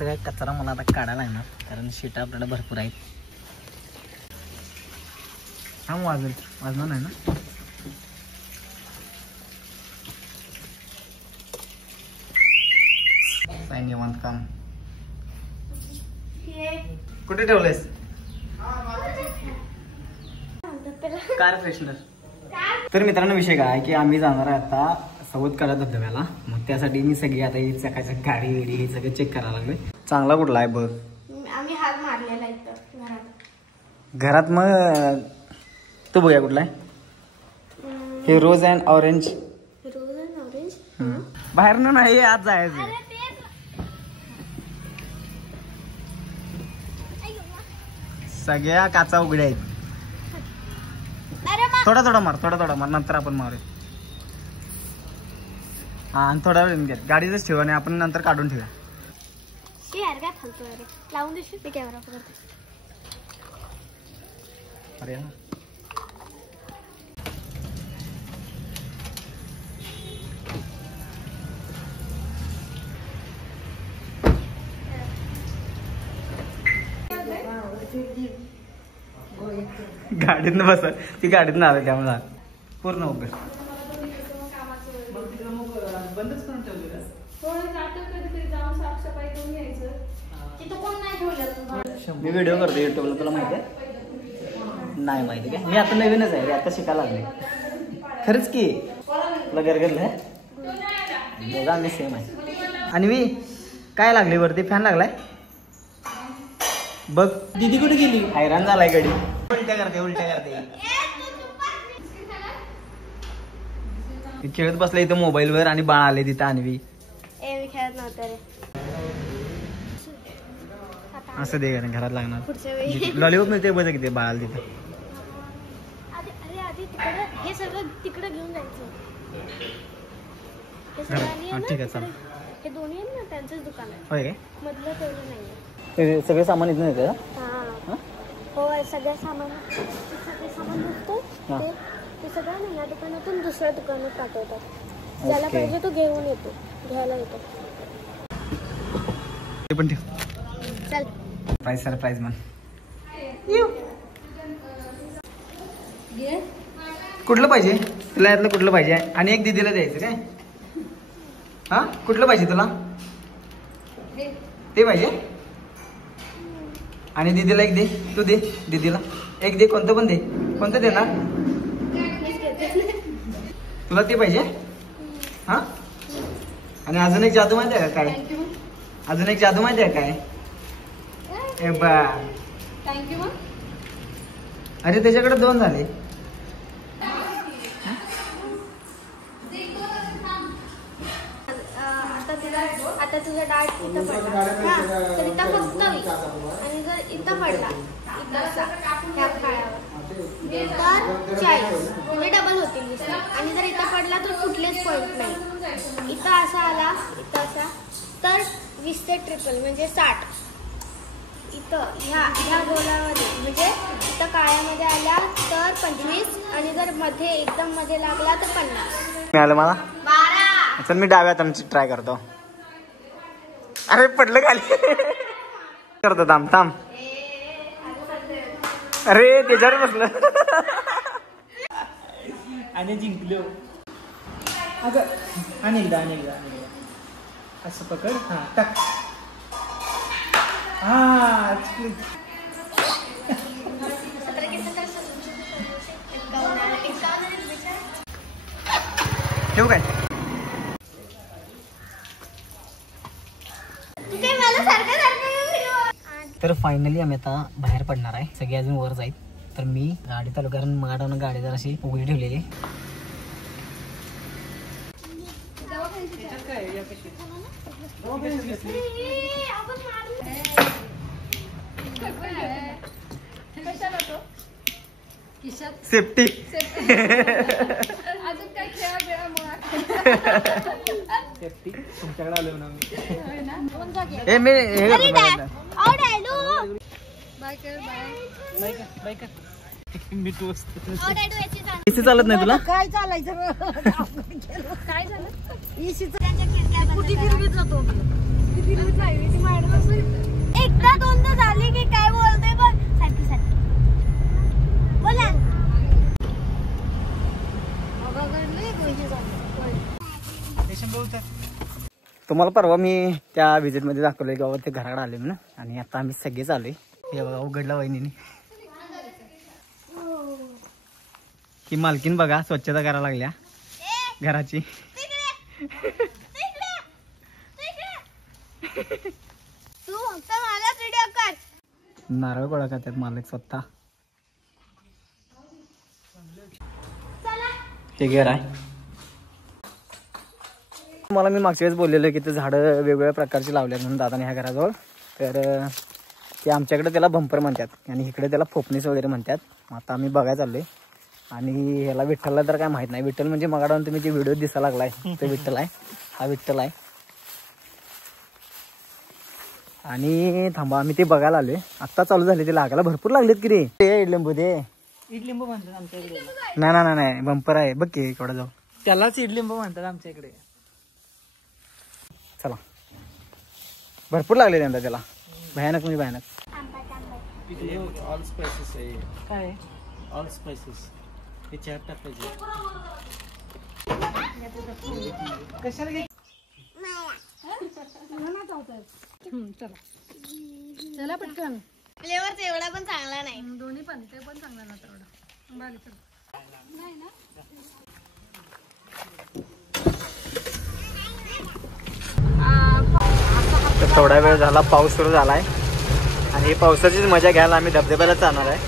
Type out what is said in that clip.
सगळा कचरा मला आता काढायला लागणार, कारण शीटा आपल्याला भरपूर आहेत. हा वाजणार नाही ना. काय निवांत काम. कुठे ठेवलेस कार फ्रेशनर? तर मित्रांनो विषय काय आहे की आम्ही जाणार आहे आता सवतकडा धबधब्याला. मग त्यासाठी मी सगळी आता ही सकाळची गाडी वेडी हे सगळं चेक करायला लागलोय. चांगला कुठला आहे बघ. आम्ही हात मारलेला इथं घरात. मग तू बघूया कुठला आहे. हे rose and orange. Rose and orange बाहेर नाही आज जायचं. सगळ्या काचा उघड्या आहेत. थोडा मार नंतर आपण मारू. हा आणि थोडा वेळ घ्या गाडीच ठेवा आणि आपण नंतर काढून ठेवा. यार काय फालतू आहे रे. लावून देशील ते कॅमेरा पकडते. अरे गाडीतनं बस. ती गाडीतनं आलं त्यामुळे पूर्ण उभे. बंदच करून ठेवलेलं. मी व्हिडिओ करतो युट्यूबला. तुला माहिती आहे? नाही माहिती काय. मी आता नवीनच आहे, आता शिकायला लागले. खरंच की तुला गरगरलं आहे बघा. मी सेम आहे. आणि मी काय लागले वरती फॅन लागलाय बघ. दीदी कुठे गेली? हैराण झालाय गडी. उलट्या करते. खेळत बसला इथं मोबाईल वर आणि बाळ आले तिथं. अन्वी खेळत नव्हतं रे. असं दे घरात लागणार. लॉलीपॉप मिळते बघ किती बाळाला तिथं. आधी तिकडे हे सगळं तिकडे घेऊन जायचं. ठीक आहे चालेल. हे दोन्ही आहेत ना त्यांचंच दुकान आहे. होय काय? मधलं तेवढं नाही. ते सगळे सामान इथून येतं का? हा होय. सगळं सामान नसतो ते सगळं नाही या दुकानातून दुसऱ्या दुकानात पाठवतात. ज्याला पाहिजे तो घेऊन येतो, घ्यायला येतो. ते पण ठेव. चल सरप्राईज म्हण. कुठलं पाहिजे तुला? यातलं कुठलं पाहिजे? आणि एक दीदीला द्यायचं काय? हा कुठलं पाहिजे तुला? ते पाहिजे. आणि दीदीला एक दे. तू दे दीदीला एक दे. कोणतं पण दे. कोणतं देणार तुला? ते पाहिजे. हा आणि अजून एक जादू माहिती आहे का काय? अजून एक जादू माहिती आहे काय? थँक्यू. अरे त्याच्याकडे 2 झाले. आता तुझा डार्ट इथं पडला तर इथं फक्त आणि जर इथं पडला इथं असा ह्या काळावर तर 40 म्हणजे डबल होतील. आणि जर इथं पडला तर कुठलेच पॉईंट नाही. इथं असा आला इथं असा तर 20 ते ट्रिपल म्हणजे 60. इथं ह्या गोलामध्ये म्हणजे इथं काळ्यामध्ये आला तर 25 आणि जर मध्ये एकदम मध्ये लागला तर 50 मिळालं मला. 12. चल मी डाव्यात आमची ट्राय करतो. अरे पडलं खाली. करतो थांब. अरे त्याच्यावर बसलं आणि जिंकलो. अगं अनेकदा असं पकड. हा टाक. हा ठेवू काय? तर फायनली आम्ही आता बाहेर पडणार आहे. सगळे अजून वर जाईल. तर मी गाडी चालू कारण मगाडानं गाडी जर अशी उघडी ठेवलेली. सेफ्टी. सेफ्टी तुमच्याकडे आलो ना मी. मी तू एसी चालत नाही तुला? काय चालायचं? काय झालं? एसी कुठे फिरवीत जातो. एकदा दोनदा झाली की काय बोलते बघ. साठी साठी बोला. तुम्हाला परवा मी त्या विजिट मध्ये दाखवलं की बाबा ते घराकडे आले ना, आणि आता आम्ही सगळेच आलोय. हे बघा उघडला वहिनीने. ही मालकीन बघा स्वच्छता करायला लागल्या घराची. तू फक्त मला व्हिडिओ कर. नारळ गोळा करतात मालक स्वतः. ते घर आहे. तुम्हाला मी मागच्या वेळेस बोललेलं की ते झाडं वेगवेगळ्या प्रकारची लावल्यात म्हणून दादाने ह्या घराजवळ. तर ते आमच्याकडे त्याला बंपर म्हणतात आणि इकडे त्याला फोपणीस वगैरे म्हणतात. आता आम्ही बघायला चाललोय. आणि ह्याला विठ्ठलला तर काय माहित नाही. विठ्ठल म्हणजे मगाडून तुम्ही जे व्हिडिओ दिसायला लागलाय ते विठ्ठल आहे. हा विठ्ठल आहे. आणि थांबा आम्ही ते बघायला आलोय. आत्ता चालू झाले ते लागायला भरपूर लागलेत की रे. ते इडलिंबू दे. इडलिंबू म्हणतात आमच्या इकडे. नाही नाही नाही बंपर आहे बघ की केवढा जाऊ. त्यालाच इडलिंबू म्हणतात आमच्या इकडे. चला भरपूर लागले त्यांना त्याला. भयानक म्हणजे भयानक. ऑल स्पायसेस आहे. काय ऑल स्पायसेस हे चहा टाकायचे. कशाला घे. चला पटकन. फ्लेवर एवढा पण चांगला नाही. दोन्ही पण ते पण चांगला ना तेवढा. बारीक नाही ना. तर थोडा वेळ झाला पाऊस सुरू झालाय आणि पावसाचीच मजा घ्यायला आम्ही धबधब्याला जाणार आहे.